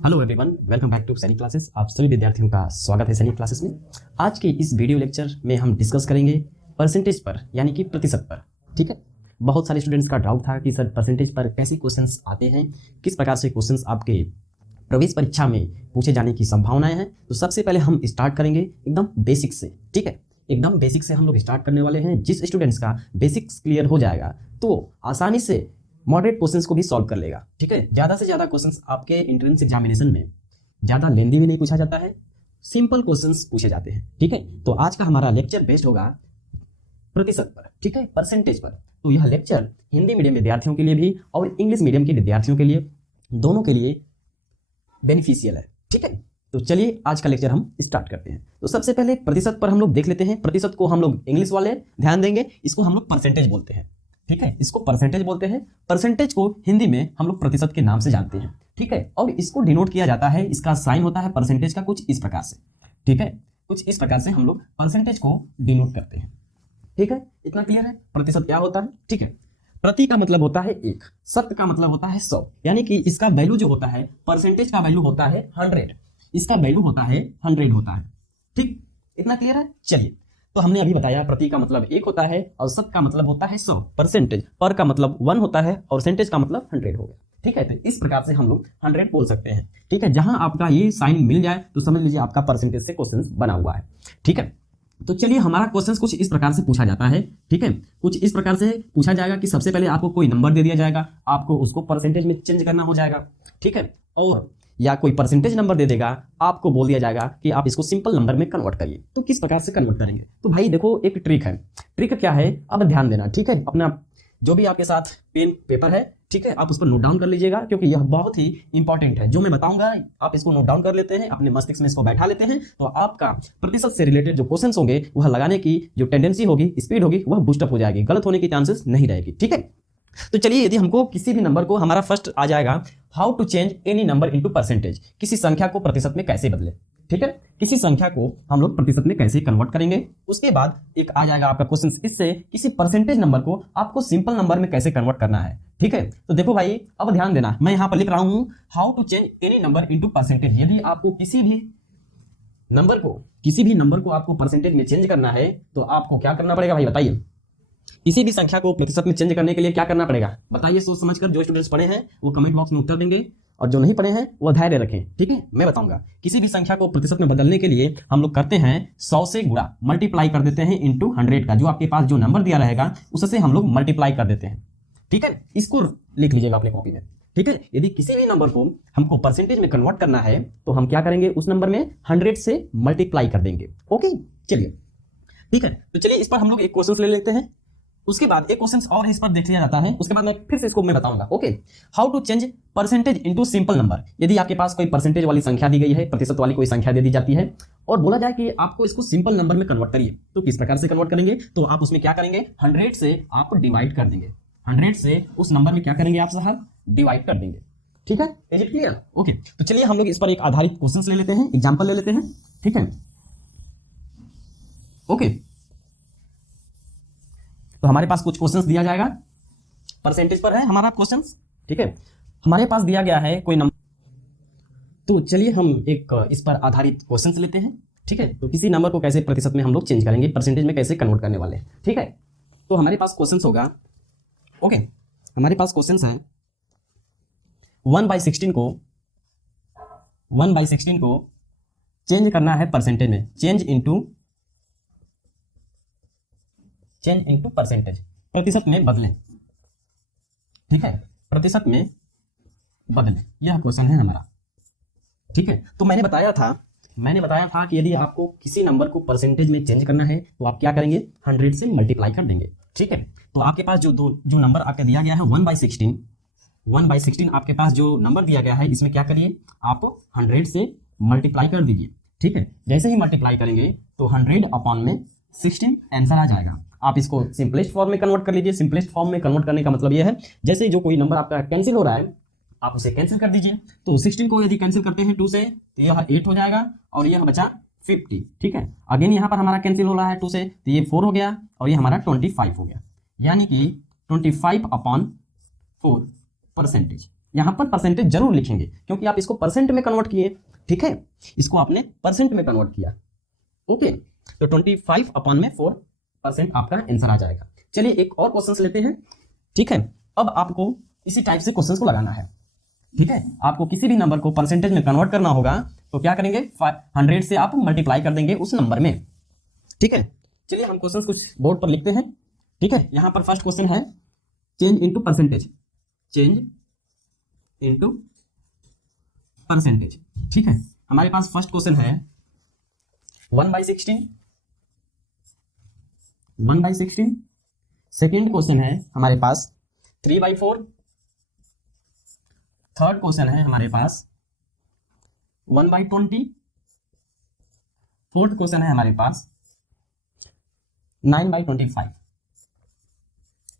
Hello everyone, welcome back to Sainik Classes. आप सभी विद्यार्थियों का स्वागत है सैनिक क्लासेस में। आज के इस वीडियो लेक्चर में हम डिस्कस करेंगे परसेंटेज पर, यानी कि प्रतिशत पर। ठीक है, बहुत सारे स्टूडेंट्स का डाउट था कि सर परसेंटेज पर कैसे क्वेश्चंस आते हैं, किस प्रकार से क्वेश्चंस आपके प्रवेश परीक्षा में पूछे जाने की संभावनाएं हैं। तो सबसे पहले हम स्टार्ट करेंगे एकदम बेसिक से। ठीक है, एकदम बेसिक से हम लोग स्टार्ट करने वाले हैं। जिस स्टूडेंट्स का बेसिक्स क्लियर हो जाएगा तो आसानी से मॉडरेट क्वेश्चंस को भी सॉल्व कर लेगा। ठीक है, ज़्यादा से ज़्यादा क्वेश्चंस आपके एंट्रेंस एग्जामिनेशन में ज़्यादा लेंदी भी नहीं पूछा जाता है, सिंपल क्वेश्चंस पूछे जाते हैं। ठीक है, तो आज का हमारा लेक्चर बेस्ड होगा प्रतिशत पर। ठीक है, परसेंटेज पर। तो यह लेक्चर हिंदी मीडियम विद्यार्थियों के लिए भी और इंग्लिश मीडियम के विद्यार्थियों के लिए, दोनों के लिए बेनिफिशियल है। ठीक है, तो चलिए आज का लेक्चर हम स्टार्ट करते हैं। तो सबसे पहले प्रतिशत पर हम लोग देख लेते हैं। प्रतिशत को हम लोग इंग्लिश वाले ध्यान देंगे, इसको हम लोग परसेंटेज बोलते हैं। ठीक है, इसको परसेंटेज बोलते हैं। परसेंटेज को हिंदी में हम लोग प्रतिशत के नाम से जानते हैं। ठीक है, और इसको डिनोट किया जाता है, इसका साइन होता है परसेंटेज का कुछ इस प्रकार से। ठीक है, कुछ इस प्रकार से हम लोग परसेंटेज को डिनोट करते हैं। ठीक है, इतना क्लियर है। प्रतिशत क्या होता है? ठीक है, प्रति का मतलब होता है एक, शत का मतलब होता है 100, यानी कि इसका वैल्यू जो होता है, परसेंटेज का वैल्यू होता है 100, इसका वैल्यू होता है 100 होता है। ठीक, इतना क्लियर है। चलिए, तो हमने अभी बताया प्रति का मतलब एक होता है और शत का मतलब होता है 100, परसेंटेज पर का मतलब 1 होता है और सेंटेज का मतलब 100 हो गया। ठीक है, तो इस प्रकार से हम लोग 100 बोल सकते हैं। ठीक है, जहां आपका ये साइन मिल जाए तो समझ लीजिए आपका परसेंटेज से क्वेश्चन बना हुआ है। ठीक है, तो चलिए हमारा क्वेश्चन कुछ इस प्रकार से पूछा जाता है। ठीक है, कुछ इस प्रकार से पूछा जाएगा कि सबसे पहले आपको कोई नंबर दे दिया जाएगा, आपको उसको परसेंटेज में चेंज करना हो जाएगा। ठीक है, और या कोई परसेंटेज नंबर दे देगा, आपको बोल दिया जाएगा कि आप इसको सिंपल नंबर में कन्वर्ट करिए। तो किस प्रकार से कन्वर्ट करेंगे? तो भाई देखो, एक ट्रिक है। ट्रिक क्या है, अब ध्यान देना। ठीक है, अपना जो भी आपके साथ पेन पेपर है, ठीक है, आप उस पर नोट डाउन कर लीजिएगा, क्योंकि यह बहुत ही इंपॉर्टेंट है। जो मैं बताऊंगा आप इसको नोट डाउन कर लेते हैं, अपने मस्तिष्क में इसको बैठा लेते हैं, तो आपका प्रतिशत से रिलेटेड जो क्वेश्चंस होंगे वह लगाने की जो टेंडेंसी होगी, स्पीड होगी, वह बूस्टअप हो जाएगी, गलत होने की चांसेस नहीं रहेगी। ठीक है, तो चलिए, यदि हमको किसी भी नंबर को, हमारा फर्स्ट आ जाएगा how to change any number into percentage, किसी संख्या को प्रतिशत में कैसे बदले। ठीक है, किसी संख्या को हम लोग प्रतिशत में कैसे कन्वर्ट करेंगे। उसके बाद एक आ जाएगा आपका क्वेश्चन, इससे किसी परसेंटेज नंबर को आपको सिंपल नंबर में कैसे कन्वर्ट करना है। ठीक है, तो देखो भाई, अब ध्यान देना, मैं यहां पर लिख रहा हूं how to change any number into percentage. यदि आपको किसी भी नंबर को आपको परसेंटेज में चेंज करना है तो आपको क्या करना पड़ेगा भाई, बताइए। किसी भी संख्या को प्रतिशत में चेंज करने के लिए क्या करना पड़ेगा, बताइए सोच समझकर। जो स्टूडेंट्स पढ़े हैं वो कमेंट बॉक्स में उत्तर देंगे, और जो नहीं पढ़े हैं वो धैर्य रखें। ठीक है, मैं बताऊंगा। किसी भी संख्या को प्रतिशत में बदलने के लिए हम लोग करते हैं 100 से गुणा, मल्टीप्लाई कर देते हैं इनटू 100 का, जो आपके पास जो नंबर दिया रहेगा उससे हम लोग मल्टीप्लाई कर देते हैं। ठीक है, इसको लिख लीजिएगा अपने कॉपी में। ठीक है, यदि किसी भी नंबर को हमको परसेंटेज में कन्वर्ट करना है तो हम क्या करेंगे, उस नंबर में 100 से मल्टीप्लाई कर देंगे। ओके, चलिए, ठीक है, तो चलिए इस पर हम लोग एक क्वेश्चन ले लेते हैं। उसके बाद एक क्वेश्चन और इस पर देख लिया जाता है, उसके बाद मैं फिर से इसको मैं बताऊंगा। Okay, how to change percentage into simple number. यदि आपके पास कोई परसेंटेज वाली संख्या दी गई है, प्रतिशत वाली कोई संख्या दे दी जाती है, और बोला जाए कि आपको इसको सिंपल नंबर में कन्वर्ट करिए, तो किस प्रकार से कन्वर्ट करेंगे? तो आप उसमें क्या करेंगे, 100 से आप डिवाइड कर देंगे। 100 से उस नंबर में क्या करेंगे आप साहब, डिवाइड कर देंगे। ठीक है, इज इट क्लियर? ओके, तो चलिए हम लोग इस पर एक आधारित क्वेश्चन ले लेते हैं, एग्जाम्पल ले लेते हैं। ठीक है, ओके, तो हमारे पास कुछ क्वेश्चंस दिया जाएगा, परसेंटेज पर है हमारा क्वेश्चंस। ठीक है, हमारे पास दिया गया है कोई नंबर, तो चलिए हम एक इस पर आधारित क्वेश्चंस लेते हैं। ठीक है, तो किसी नंबर को कैसे प्रतिशत में हम लोग चेंज करेंगे, परसेंटेज में कैसे कन्वर्ट करने वाले हैं। ठीक है, तो हमारे पास क्वेश्चंस होगा। ओके, हमारे पास क्वेश्चंस है 1/16 को चेंज करना है परसेंटेज में, चेंज इनटू परसेंटेज, प्रतिशत में बदलें। ठीक है, प्रतिशत में बदलें, यह क्वेश्चन है हमारा। ठीक है, तो मैंने बताया था कि यदि आपको किसी नंबर को परसेंटेज में चेंज करना है तो आप क्या करेंगे, 100 से मल्टीप्लाई कर देंगे। ठीक है, तो आपके पास जो नंबर आपका दिया गया है 1/16 आपके पास जो नंबर दिया गया है, इसमें क्या करिए, आप 100 से मल्टीप्लाई कर दीजिए। ठीक है, जैसे ही मल्टीप्लाई करेंगे तो 100/16 आंसर आ जाएगा। आप इसको सिंपलेस्ट फॉर्म में कन्वर्ट कर लीजिए। सिंपलेस्ट फॉर्म में कन्वर्ट करने का मतलब यह है, जैसे जो कोई नंबर आपका कैंसिल हो रहा है, आप उसे कैंसिल कर दीजिए। तो 16 को यदि कैंसिल करते हैं 2 से, तो यह 8 हो जाएगा और यह बचा 50। ठीक है, अगेन यहाँ पर हमारा कैंसिल हो रहा है 2 से, तो ये 4 हो गया और ये हमारा 25 हो गया, यानी कि 25/4 परसेंटेज। यहाँ पर परसेंटेज जरूर लिखेंगे क्योंकि आप इसको परसेंट में कन्वर्ट किए, ठीक है, इसको आपने परसेंट में कन्वर्ट किया। ओके, तो 25/4% आपका आंसर आ जाएगा। चलिए एक और क्वेश्चन लेते हैं, ठीक है। अब आपको इसी टाइप से क्वेश्चंस को लगाना है, ठीक है। आपको किसी भी नंबर को परसेंटेज में कन्वर्ट करना होगा तो क्या करेंगे, 100 से आप मल्टीप्लाई कर देंगे उस नंबर में, ठीक है। चलिए हम क्वेश्चंस कुछ बोर्ड पर लिखते हैं, ठीक है। यहां पर फर्स्ट क्वेश्चन है change into percentage, change into percentage, ठीक है। हमारे पास फर्स्ट क्वेश्चन है 1/16, 1/16। सेकेंड क्वेश्चन है हमारे पास 3/4। थर्ड क्वेश्चन है हमारे पास 1/20। फोर्थ क्वेश्चन है हमारे पास 9/25,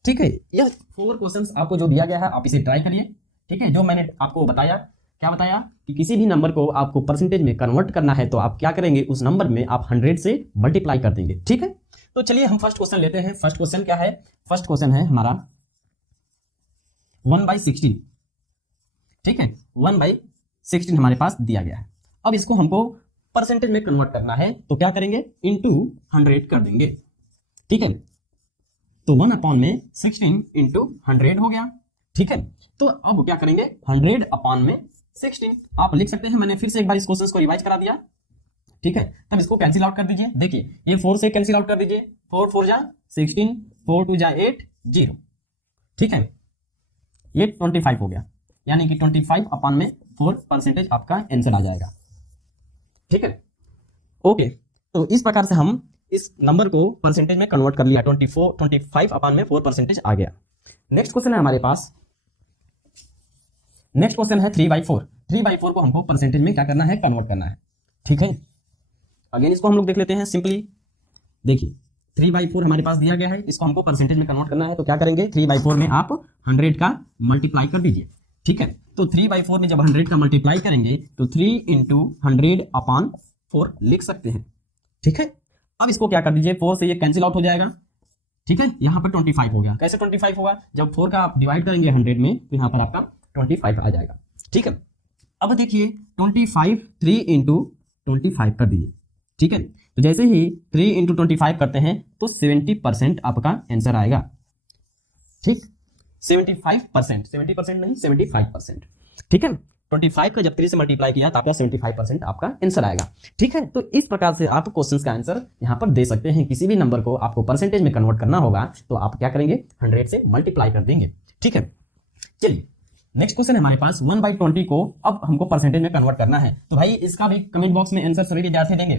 ठीक है। यह 4 क्वेश्चंस आपको जो दिया गया है आप इसे ट्राई करिए, ठीक है। जो मैंने आपको बताया, क्या बताया कि किसी भी नंबर को आपको परसेंटेज में कन्वर्ट करना है तो आप क्या करेंगे, उस नंबर में आप 100 से मल्टीप्लाई कर देंगे, ठीक है। तो चलिए हम फर्स्ट क्वेश्चन लेते हैं। फर्स्ट क्वेश्चन क्या है, फर्स्ट क्वेश्चन है हमारा 1/16, ठीक है। 1/16 हमारे पास दिया गया है। अब इसको हमको परसेंटेज में कन्वर्ट करना है तो क्या करेंगे, इनटू 100 कर देंगे, ठीक है। तो 1/16 इंटू 100 हो गया, ठीक है। तो अब क्या करेंगे, 100/16 आप लिख सकते हैं। मैंने फिर से एक बार इस क्वेश्चन को रिवाइज करा दिया, ठीक है। तब इसको कैंसिल आउट कर दीजिए। देखिए ये 4 से कैंसिल आउट कर दीजिए, 4 4 जा 16, 4 2 जा 8, 0, ठीक है। ये 25 हो गया, यानी कि 25/4% आपका आंसर आ जाएगा, ठीक है। ओके, तो इस प्रकार से हम इस नंबर को परसेंटेज में कन्वर्ट कर लिया। 25/4% आ गया। नेक्स्ट क्वेश्चन है हमारे पास, नेक्स्ट क्वेश्चन है 3/4। 3/4 को हमको परसेंटेज में क्या करना है, कन्वर्ट करना है, ठीक है। अगेन इसको हम लोग देख लेते हैं सिंपली। देखिए 3/4 हमारे पास दिया गया है, इसको हमको परसेंटेज में कन्वर्ट करना है तो क्या करेंगे, 3/4 में आप 100 का मल्टीप्लाई कर दीजिए, ठीक है। तो 3/4 में जब 100 का मल्टीप्लाई करेंगे तो 3 इंटू 100/4 लिख सकते हैं, ठीक है। अब इसको क्या कर दीजिए, 4 से ये कैंसिल आउट हो जाएगा, ठीक है। यहाँ पर 25 हो गया। कैसे 25 होगा, जब 4 का आप डिवाइड करेंगे 100 में तो यहाँ पर आपका 25 आ जाएगा, ठीक है। अब देखिए 25, 3 इंटू 25 कर दीजिए, ठीक है। तो जैसे ही 3 इंटू 25 करते हैं तो 70% आपका आंसर आएगा, ठीक। 75%, 70% नहीं 75%, ठीक है। 25 का जब 3 से मल्टीप्लाई किया तो आपका 75% आपका आंसर आएगा, ठीक है। तो इस प्रकार से आप क्वेश्चंस का आंसर यहाँ पर दे सकते हैं। किसी भी नंबर को आपको परसेंटेज में कन्वर्ट करना होगा तो आप क्या करेंगे, 100 से मल्टीप्लाई कर देंगे, ठीक है। चलिए नेक्स्ट क्वेश्चन है हमारे पास 1/20 को अब हमको परसेंटेज में कन्वर्ट करना है। तो भाई इसका भी कमेंट बॉक्स में आंसर सभी विद्यार्थी देंगे,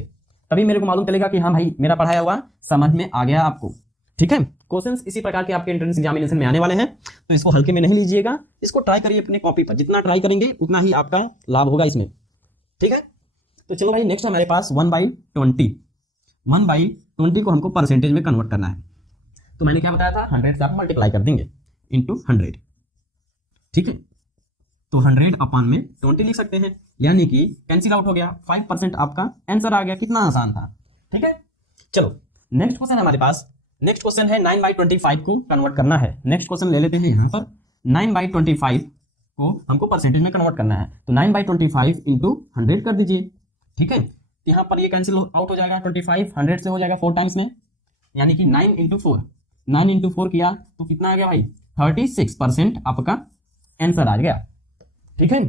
तभी मेरे को मालूम चलेगा कि हाँ भाई मेरा पढ़ाया हुआ समझ में आ गया आपको, ठीक है। क्वेश्चंस इसी प्रकार के आपके एंट्रेंस एग्जामिनेशन में आने वाले हैं, तो इसको हल्के में नहीं लीजिएगा, इसको ट्राई करिए अपने कॉपी पर। जितना ट्राई करेंगे उतना ही आपका लाभ होगा इसमें, ठीक है। तो चलो भाई नेक्स्ट हमारे पास 1/20। 1/20 को हमको परसेंटेज में कन्वर्ट करना है तो मैंने क्या बताया था, 100 से आप मल्टीप्लाई कर देंगे इंटू 100, ठीक है। तो 100/20 लिख सकते हैं, यानी कि कैंसिल आउट हो गया, 5% आपका आंसर आ गया। कितना आसान था, ठीक है। चलो नेक्स्ट क्वेश्चन है हमारे पास, नेक्स्ट क्वेश्चन है 9/25 को कन्वर्ट करना है। नेक्स्ट क्वेश्चन ले लेते हैं यहाँ पर, 9/25 को हमको परसेंटेज में कन्वर्ट करना है तो 9/25 इंटू 100 कर दीजिए, ठीक है। यहाँ पर ये कैंसिल आउट हो जाएगा, 25 100 से हो जाएगा 4 टाइम्स में, यानी कि 9 इंटू 4, 9 इंटू 4 किया तो कितना आ गया भाई, 36% आपका आंसर आ गया, ठीक है।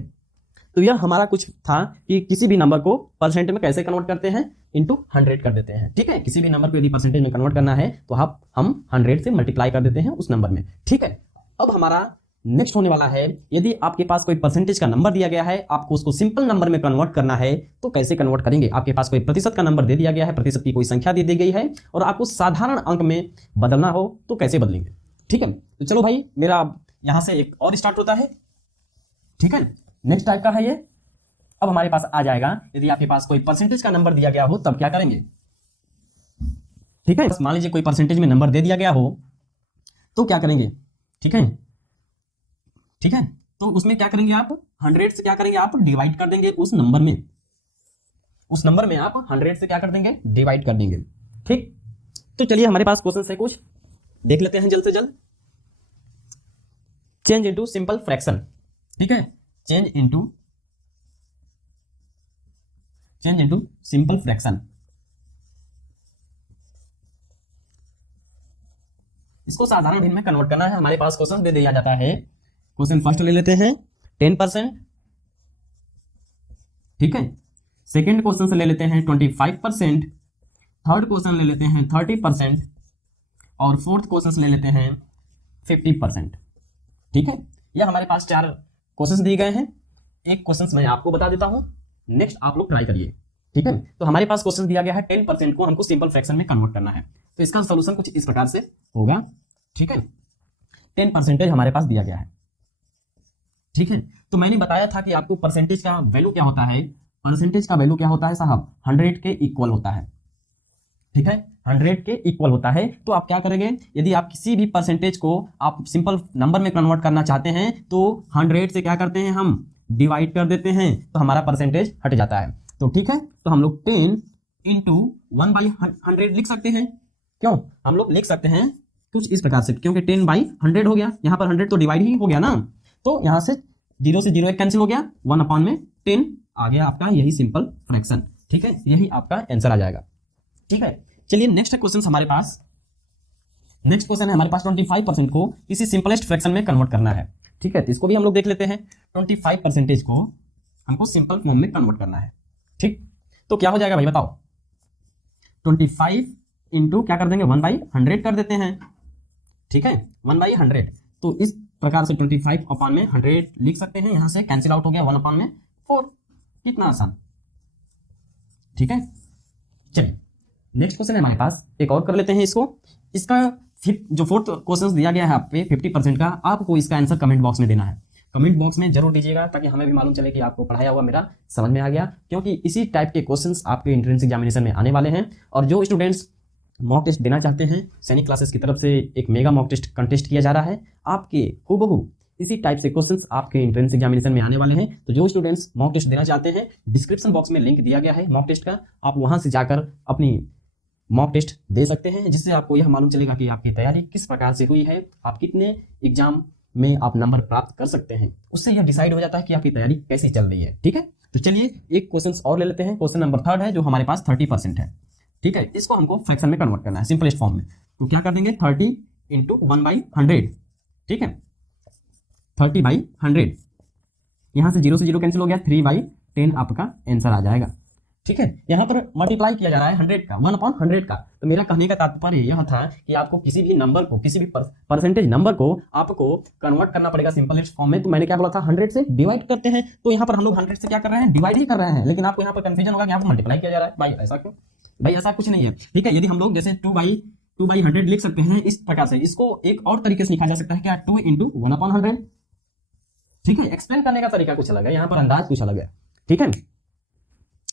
तो यह हमारा कुछ था कि किसी भी नंबर को परसेंट में कैसे कन्वर्ट करते हैं, इंटू 100 कर देते हैं, ठीक है। किसी भी नंबर को यदि परसेंटेज में कन्वर्ट करना है तो हम 100 से मल्टीप्लाई कर देते हैं उस नंबर में, ठीक है। अब हमारा नेक्स्ट होने वाला है, यदि आपके पास कोई परसेंटेज का नंबर दिया गया है, आपको उसको सिंपल नंबर में कन्वर्ट करना है तो कैसे कन्वर्ट करेंगे। आपके पास कोई प्रतिशत का नंबर दे दिया गया है, प्रतिशत की कोई संख्या दे दी गई है और आपको साधारण अंक में बदलना हो तो कैसे बदलेंगे, ठीक है। तो चलो भाई मेरा यहां से एक और स्टार्ट होता है, ठीक है। नेक्स्ट टाइप का है ये। अब हमारे पास आ जाएगा, यदि आपके पास कोई परसेंटेज का नंबर दिया गया हो तब क्या करेंगे, ठीक है। मान लीजिए कोई परसेंटेज में नंबर दे दिया गया हो तो क्या करेंगे, ठीक है, ठीक है। तो उसमें क्या करेंगे आप, 100 से क्या करेंगे आप डिवाइड कर देंगे उस नंबर में, उस नंबर में आप 100 से क्या कर देंगे, डिवाइड कर देंगे, ठीक। तो चलिए हमारे पास क्वेश्चन है कुछ, देख लेते हैं जल्द से जल्द। चेंज इनटू सिंपल फ्रैक्शन, ठीक है, चेंज इनटू सिंपल फ्रैक्शन। इसको साधारण भिन्न में कन्वर्ट करना है। हमारे पास क्वेश्चन दे दिया जाता है। क्वेश्चन फर्स्ट ले लेते हैं 10%, ठीक है। सेकेंड क्वेश्चन से ले लेते हैं 25%, थर्ड क्वेश्चन ले लेते हैं 30% और फोर्थ क्वेश्चन ले लेते हैं 50%, ठीक है। यह हमारे पास 4 क्वेश्चन दिए गए हैं। एक क्वेश्चन मैं आपको बता देता हूं, नेक्स्ट आप लोग ट्राई करिए, ठीक है। तो हमारे पास क्वेश्चन दिया गया है 10% को हमको सिंपल फ्रैक्शन में कन्वर्ट करना है। तो इसका सोल्यूशन कुछ इस प्रकार से होगा, ठीक है। 10% हमारे पास दिया गया है, ठीक है। तो मैंने बताया था कि आपको परसेंटेज का वैल्यू क्या होता है। परसेंटेज का वैल्यू क्या होता है साहब, 100 के इक्वल होता है, ठीक है। 100 के इक्वल होता है। तो आप क्या करेंगे, यदि आप किसी भी परसेंटेज को आप सिंपल नंबर में कन्वर्ट करना चाहते हैं तो 100 से क्या करते हैं, हम डिवाइड कर देते हैं, तो हमारा परसेंटेज हट जाता है। तो ठीक है, तो हम लोग 10 इंटू 1/100 लिख सकते हैं। क्यों हम लोग लिख सकते हैं कुछ इस प्रकार से, क्योंकि 10/100 हो गया, यहाँ पर 100 तो डिवाइड ही हो गया ना, तो यहाँ से 0 से 0 कैंसिल हो गया, 1/10 आ गया आपका यही सिंपल फ्रैक्शन, ठीक है। यही आपका आंसर आ जाएगा, ठीक है। चलिए नेक्स्ट क्वेश्चन हमारे पास, नेक्स्ट क्वेश्चन है हमारे पास 25% को किसी सिंपलेस्ट फ्रैक्शन में कन्वर्ट करना है, ठीक है। तो इसको भी हम लोग देख लेते हैं। 25% को हमको सिंपल फॉर्म में कन्वर्ट करना है, ठीक। तो क्या हो जाएगा भाई बताओ, 25 इंटू क्या कर देंगे, 1/100 कर देते हैं, ठीक है, 1/100। तो इस प्रकार से 25/100 लिख सकते हैं, यहां से कैंसिल आउट हो गया 1/4, कितना आसान, ठीक है। चलिए नेक्स्ट क्वेश्चन है हमारे पास, एक और कर लेते हैं इसको। इसका जो फोर्थ क्वेश्चन दिया गया है आप पे 50% का, आपको इसका आंसर कमेंट बॉक्स में देना है। कमेंट बॉक्स में जरूर दीजिएगा ताकि हमें भी मालूम चले कि आपको पढ़ाया हुआ मेरा समझ में आ गया, क्योंकि इसी टाइप के क्वेश्चंस आपके एंट्रेंस एग्जामिनेशन में आने वाले हैं। और जो स्टूडेंट्स मॉक टेस्ट देना चाहते हैं, सैनिक क्लासेस की तरफ से एक मेगा मॉक टेस्ट कंटेस्ट किया जा रहा है, आपके हूबहू इसी टाइप से क्वेश्चंस आपके एंट्रेंस एग्जामिनेशन में आने वाले हैं। तो जो स्टूडेंट्स मॉक टेस्ट देना चाहते हैं, डिस्क्रिप्शन बॉक्स में लिंक दिया गया है मॉक टेस्ट का, आप वहां से जाकर अपनी मॉक टेस्ट दे सकते हैं, जिससे आपको यह मालूम चलेगा कि आपकी तैयारी किस प्रकार से हुई है, आप कितने एग्जाम में आप नंबर प्राप्त कर सकते हैं। उससे यह डिसाइड हो जाता है कि आपकी तैयारी कैसी चल रही है, ठीक है। तो चलिए एक क्वेश्चन और ले लेते हैं। क्वेश्चन नंबर 3 है जो हमारे पास 30% है, ठीक है। इसको हमको फ्रैक्शन में कन्वर्ट करना है सिंपलेस्ट फॉर्म में। तो क्या कर देंगे, 30 इंटू 1/100, ठीक है, 30/100। यहां से 0 से 0 कैंसिल हो गया, 3/10 आपका आंसर आ जाएगा, ठीक है। यहाँ पर मल्टीप्लाई किया जा रहा है 100 का, 1/100 का। तो मेरा कहने का तात्पर्य यह था कि आपको किसी भी नंबर को, किसी भी परसेंटेज नंबर को आपको कन्वर्ट करना पड़ेगा सिंपलेस्ट फॉर्म में। तो मैंने क्या बोला था, 100 से डिवाइड करते हैं, तो यहाँ पर हम लोग 100 से क्या कर रहे हैं, डिवाइड ही कर रहे हैं। लेकिन आपको यहाँ पर कंफ्यूजन होगा कि यहाँ पर मल्टीप्लाई किया जा रहा है। भाई ऐसा क्यों, भाई ऐसा कुछ नहीं है, ठीक है। यदि हम लोग जैसे 2/100 लिख सकते हैं इस प्रकार से, इसको एक और तरीके से लिखा जा सकता है क्या, 2 इंटू 1/100, ठीक है। एक्सप्लेन करने का तरीका कुछ अलग है, यहाँ पर अंदाज कुछ अलग है, ठीक है,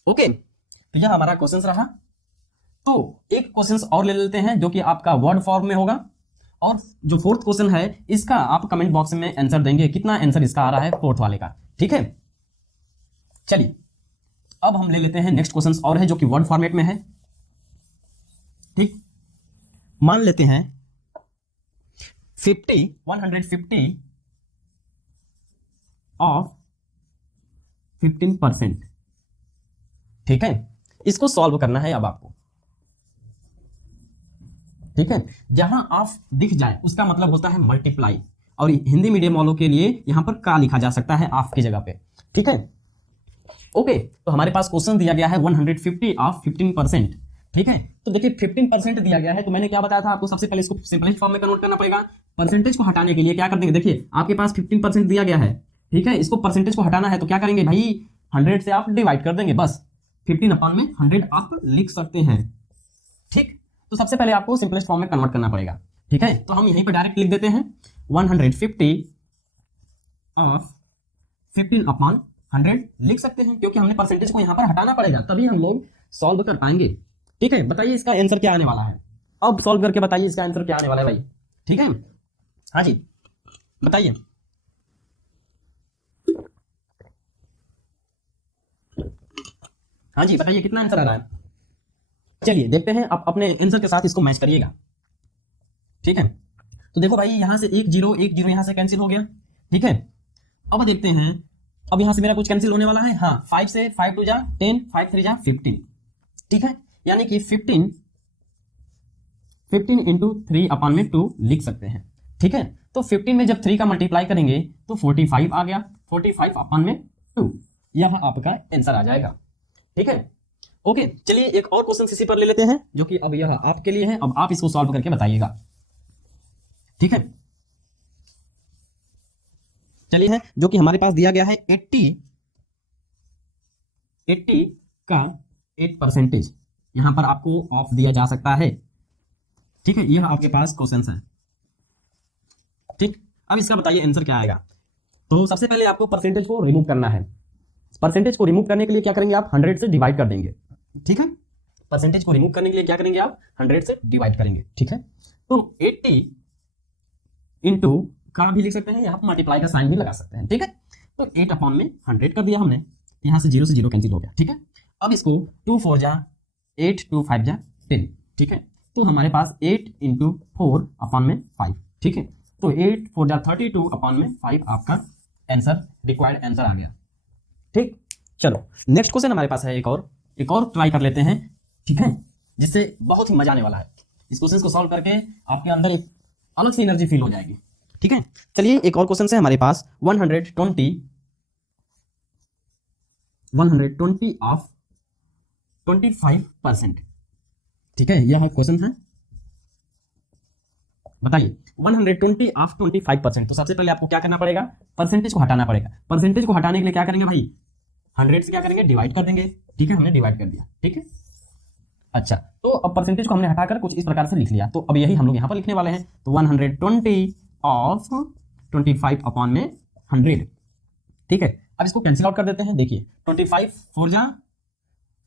ओके। तो यह हमारा क्वेश्चन रहा। तो एक क्वेश्चन और ले लेते हैं जो कि आपका वर्ड फॉर्म में होगा। और जो फोर्थ क्वेश्चन है इसका आप कमेंट बॉक्स में आंसर देंगे, कितना आंसर इसका आ रहा है फोर्थ वाले का, ठीक है। चलिए अब हम ले लेते हैं नेक्स्ट क्वेश्चन और है जो कि वर्ड फॉर्मेट में है, ठीक। मान लेते हैं 150 ऑफ 15%, ठीक है। इसको सॉल्व करना है अब आपको, ठीक है। जहां ऑफ दिख जाए उसका मतलब होता है मल्टीप्लाई, और हिंदी मीडियम वालों के लिए यहां पर का लिखा जा सकता है ऑफ की जगह पे, ठीक है, ओके। तो हमारे पास क्वेश्चन दिया गया है 150 ऑफ 15%, ठीक है। तो देखिए 15% दिया गया है, तो मैंने क्या बताया था आपको, सबसे पहले इसको सिंपलेस्ट फॉर्म में कन्वर्ट करना पड़ेगा। परसेंटेज को हटाने के लिए क्या कर देंगे, देखिए आपके पास 15% दिया गया है, ठीक है। इसको परसेंटेज को हटाना है तो क्या करेंगे भाई, 100 से आप डिवाइड कर देंगे, बस 15/100 आप लिख सकते हैं, ठीक। तो सबसे पहले आपको सिंपलेस्ट फॉर्म में कन्वर्ट करना पड़ेगा, ठीक है। तो हम यहीं पर डायरेक्ट लिख देते हैं 150 ऑफ 15/100 लिख सकते हैं, क्योंकि हमने परसेंटेज को यहां पर हटाना पड़ेगा, तभी हम लोग सॉल्व कर पाएंगे, ठीक है। बताइए इसका आंसर क्या आने वाला है, अब सॉल्व करके बताइए इसका आंसर क्या आने वाला है भाई, ठीक है। हाँ जी बताइए, हाँ जी बताइए कितना आंसर आ रहा है। चलिए देखते हैं, आप अपने आंसर के साथ इसको मैच करिएगा, ठीक है। तो देखो भाई यहां से 1 0 1 0 यहां से कैंसिल हो गया, ठीक है। अब देखते हैं, अब यहां से मेरा कुछ कैंसिल होने वाला है। हाँ, 5 से 5 2 जा 10, 5 3 जा 15, ठीक है, यानी कि 15 इंटू 3 अपॉन में 2 लिख सकते हैं, ठीक है। तो 15 में जब 3 का मल्टीप्लाई करेंगे तो 45 आ गया, 45 अपॉन में 2, यह आपका आंसर आ जाएगा, ठीक है। ओके, चलिए एक और क्वेश्चन इसी पर ले लेते हैं, जो कि अब यह आपके लिए है। अब आप इसको सॉल्व करके बताइएगा, ठीक है। चलिए है, जो कि हमारे पास दिया गया है 80 का 8% यहां पर आपको ऑफ दिया जा सकता है, ठीक है। यह आपके पास क्वेश्चन है, ठीक। अब इसका बताइए आंसर क्या आएगा। तो सबसे पहले आपको परसेंटेज को रिमूव करना है। परसेंटेज को रिमूव करने के लिए क्या करेंगे आप, 100 से डिवाइड कर देंगे, ठीक है। परसेंटेज को रिमूव करने के लिए क्या करेंगे आप, 100 से डिवाइड करेंगे, ठीक है। तो 80 इंटू का भी लिख सकते हैं, यहाँ पर मल्टीप्लाई का साइन भी लगा सकते हैं, ठीक है। तो 8 अपॉन में 100 कर दिया हमने, यहाँ से 0 से 0 कैंसिल हो गया, ठीक है। अब इसको 2 4 जा 8, 2 5 जा 10, ठीक है। तो हमारे पास 8 इंटू 4 अपॉन में 5, ठीक है। तो 8 4 जा 32 अपॉन में 5 आपका आंसर, रिक्वायर्ड आंसर आ गया, ठीक। चलो नेक्स्ट क्वेश्चन हमारे पास है, एक और ट्राई कर लेते हैं, ठीक है, जिससे बहुत ही मजा आने वाला है। इस क्वेश्चन को सॉल्व करके आपके अंदर एक अलग सी एनर्जी फील हो जाएगी, ठीक है। चलिए एक और क्वेश्चन है हमारे पास, 120 ऑफ 25%, ठीक है। यह क्वेश्चन है, बताइए 120 ऑफ 25%। तो सबसे पहले आपको क्या करना पड़ेगा, परसेंटेज को हटाना पड़ेगा। परसेंटेज को हटाने के लिए क्या करेंगे भाई, 100 से क्या करेंगे, डिवाइड कर देंगे, ठीक है। हमने डिवाइड कर दिया, ठीक है। अच्छा, तो अब परसेंटेज को हमने हटाकर कुछ इस प्रकार से लिख लिया, तो अब यही हम लोग यहाँ पर लिखने वाले हैं। तो 120 ऑफ 25 अपॉन में 100, ठीक है। अब इसको कैंसिल आउट कर देते हैं। देखिए 25 4 जा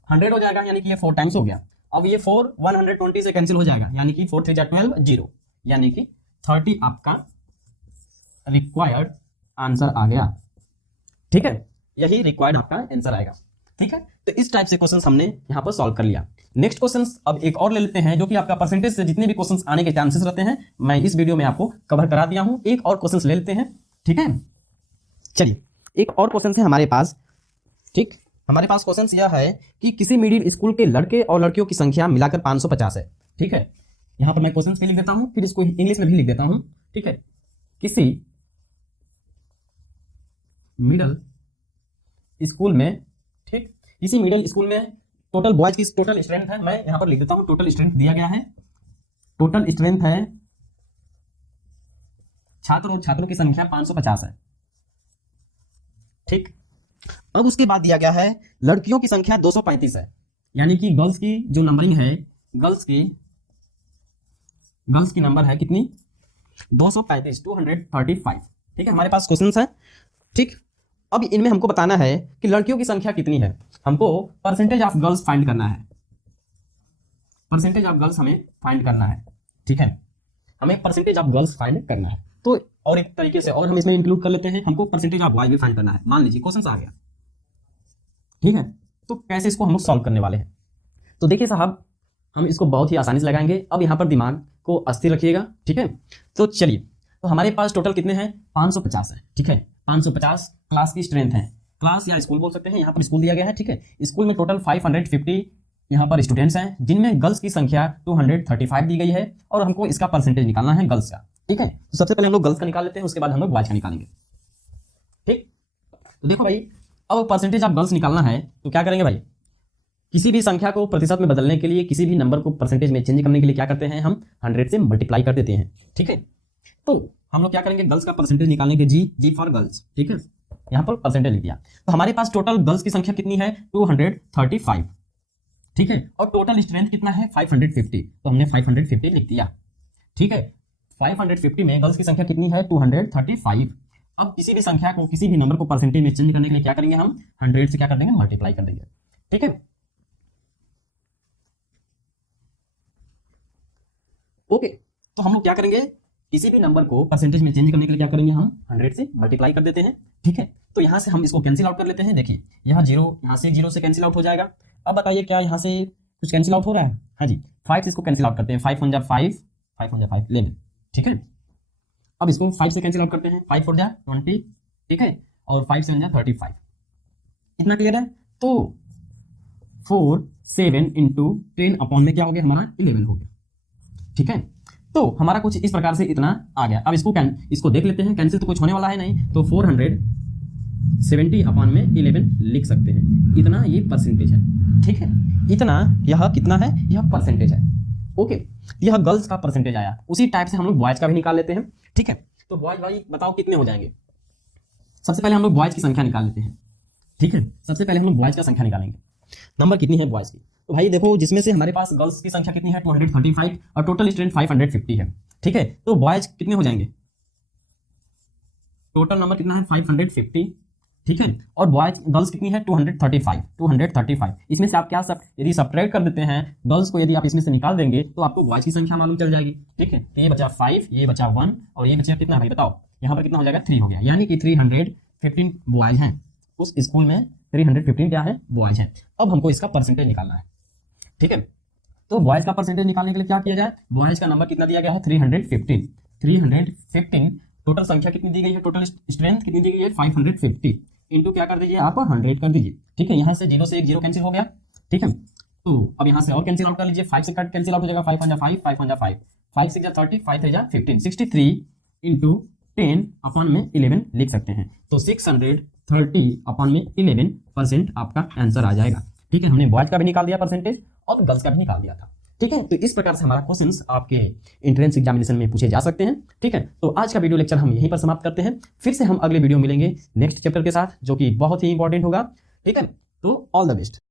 100 हो जाएगा, यानी कि ये 4 टाइम्स हो गया। अब ये 4 120 से कैंसिल हो जाएगा, यानी कि 4 3 जा 12 0, यानी कि 30 आपका रिक्वायर्ड आंसर आ गया, ठीक है। यही रिक्वायर्ड आपका आंसर आएगा, ठीक है। तो इस टाइप से क्वेश्चंस हमने यहां पर सॉल्व कर लिया। नेक्स्ट क्वेश्चंस अब एक और ले लेते हैं, जो कि आपका परसेंटेज से जितने भी क्वेश्चंस आने के चांसेस रहते हैं, मैं इस वीडियो में आपको कवर करा दिया हूं। एक और क्वेश्चंस ले लेते हैं, ठीक है। चलिए एक और क्वेश्चन है हमारे पास, ठीक। हमारे पास क्वेश्चन यह है कि किसी मिडिल स्कूल के लड़के और लड़कियों की संख्या मिलाकर 550 है, ठीक है। यहां पर मैं क्वेश्चन भी लिख देता हूं, फिर इसको इंग्लिश में भी लिख देता हूं, ठीक है। किसी मिडिल स्कूल में, ठीक, इसी मिडिल स्कूल में टोटल बॉयज की टोटल स्ट्रेंथ है, मैं यहां पर लिख देता हूं, टोटल स्ट्रेंथ दिया गया है। टोटल स्ट्रेंथ है छात्र और छात्रों की संख्या 550 है, ठीक। अब उसके बाद दिया गया है लड़कियों की संख्या 235 है, यानी कि गर्ल्स की जो नंबरिंग है, गर्ल्स की नंबर है कितनी, 235, 235, ठीक है। हमारे पास क्वेश्चन है, ठीक। अब इनमें हमको बताना है कि लड़कियों की संख्या कितनी है। हमको परसेंटेज ऑफ गर्ल्स फाइंड करना है, परसेंटेज ऑफ गर्ल्स हमें फाइंड करना है, ठीक है। हमें परसेंटेज ऑफ गर्ल्स फाइंड करना है। तो और एक तरीके से और हम इसमें इंक्लूड कर लेते हैं, हमको परसेंटेज ऑफ बॉयज भी फाइंड करना है। मान लीजिए क्वेश्चन आ गया, ठीक है। तो कैसे इसको हम लोग सॉल्व करने वाले हैं, तो देखिए साहब, हम इसको बहुत ही आसानी से लगाएंगे। अब यहाँ पर दिमाग को अस्थिर रखिएगा, ठीक है। तो चलिए, तो हमारे पास टोटल कितने हैं, 550 है, ठीक है। 550 क्लास की स्ट्रेंथ है, क्लास या स्कूल बोल सकते हैं, यहाँ पर स्कूल दिया गया है, ठीक है। स्कूल में टोटल 550 यहाँ पर स्टूडेंट्स हैं, जिनमें गर्ल्स की संख्या 235 दी गई है, और हमको इसका परसेंटेज निकालना है गर्ल्स का, ठीक है। तो सबसे पहले हम लोग गर्ल्स का निकाल लेते हैं, उसके बाद हम लोग बॉयज का निकालेंगे, ठीक। तो देखो भाई, अब परसेंटेज ऑफ गर्ल्स निकालना है, तो क्या करेंगे भाई, किसी भी संख्या को प्रतिशत में बदलने के लिए, किसी भी नंबर को परसेंटेज में चेंज करने के लिए क्या करते हैं, हम 100 से मल्टीप्लाई कर देते हैं, ठीक है। तो हम लोग क्या करेंगे, गर्ल्स का परसेंटेज निकालने के जी फॉर गर्ल्स, ठीक है। यहाँ पर परसेंटेज लिख दिया। तो हमारे पास टोटल गर्ल्स की संख्या कितनी है, 235, ठीक है। और टोटल स्ट्रेंथ कितना है, 550, तो हमने 550 लिख दिया, ठीक है। 550 में गर्ल्स की संख्या कितनी है, 235। अब किसी भी संख्या को, किसी भी नंबर को परसेंटेज में चेंज करने के लिए क्या करेंगे, हम 100 से क्या कर देंगे, मल्टीप्लाई कर देंगे, ठीक है। ओके, तो हम लोग क्या करेंगे, किसी भी नंबर को परसेंटेज में चेंज करने के लिए क्या करेंगे, हम 100 से मल्टीप्लाई कर देते हैं, ठीक है। तो यहां से हम इसको कैंसिल आउट कर लेते हैं। देखिए यहाँ 0, यहाँ से 0 से कैंसिल आउट हो जाएगा। अब बताइए क्या यहाँ से कुछ कैंसिल आउट हो रहा है, हाँ जी। 5 से इसको कैंसिल आउट करते हैं, 5 1 जा 5, 5 1 जा 5 ले लें, ठीक है। अब इसको 5 से कैंसिल आउट करते हैं, 5 4 जा 20, ठीक है। और 5 7 35, इतना क्लियर है। तो 4 7 इंटू 10 अपॉन में क्या हो गया हमारा 11 हो गया, ठीक है। तो हमारा कुछ इस प्रकार से इतना आ गया। अब इसको देख लेते हैं, कैंसिल तो कुछ होने वाला है नहीं, तो 470 अपॉन में 11 लिख सकते हैं, इतना ये परसेंटेज है, ठीक है। इतना यह कितना है, यह परसेंटेज है, ओके। यह गर्ल्स का परसेंटेज आया। उसी टाइप से हम लोग बॉयज का भी निकाल लेते हैं, ठीक है। तो बॉयज भाई बताओ कितने हो जाएंगे। सबसे पहले हम लोग बॉयज की संख्या निकाल लेते हैं, ठीक है। सबसे पहले हम लोग बॉयज का संख्या निकालेंगे, नंबर कितनी है बॉयज की। तो भाई देखो, जिसमें से हमारे पास गर्ल्स की संख्या कितनी है 235 और टोटल स्टूडेंट 550 है, ठीक है। तो बॉयज कितने हो जाएंगे, टोटल नंबर कितना है 550, ठीक है। और बॉयज गर्ल्स कितनी है 235। इसमें से आप क्या यदि सब्ट्रैक्ट कर देते हैं गर्ल्स को, यदि आप इसमें से निकाल देंगे तो आपको बॉयज की संख्या मालूम चल जाएगी, ठीक है। तो ये बचा 5, ये बचा 1 और ये बचा कितना भाई बताओ, यहाँ पर कितना हो जाएगा 3 हो गया, यानी कि 315 बॉयज हैं उस स्कूल में, 315 क्या है बॉयज हैं। अब हमको इसका परसेंटेज निकालना है, ठीक है। तो बॉयज का परसेंटेज निकालने के लिए क्या किया जाए, बॉयज का नंबर कितना दिया गया है 315, टोटल संख्या कितनी दी गई है, टोटल स्ट्रेंथ कितनी दी गई है 550 इंटू क्या कर दीजिए आप 100 कर दीजिए, ठीक है। यहाँ से 0 से 1 0 कैंसिल हो गया, ठीक है। तो अब यहाँ से और कैंसिल आउट कर लीजिए, 5 से कट कैंसिल आउट हो जाएगा, 5 1 5 5 1 5 5 6 30 5 3 15 63 इंटू 10 अपॉन में 11 लिख सकते हैं। तो 630 अपॉन में 11% आपका आंसर आ जाएगा, ठीक है। हमने बॉयज का भी निकाल दिया परसेंटेज और गर्ल्स का भी निकाल दिया था, ठीक है। तो इस प्रकार से हमारा क्वेश्चंस आपके एंट्रेंस एग्जामिनेशन में पूछे जा सकते हैं, ठीक है। तो आज का वीडियो लेक्चर हम यहीं पर समाप्त करते हैं, फिर से हम अगले वीडियो मिलेंगे नेक्स्ट चैप्टर के साथ, जो कि बहुत ही इंपॉर्टेंट होगा, ठीक है। तो ऑल द बेस्ट।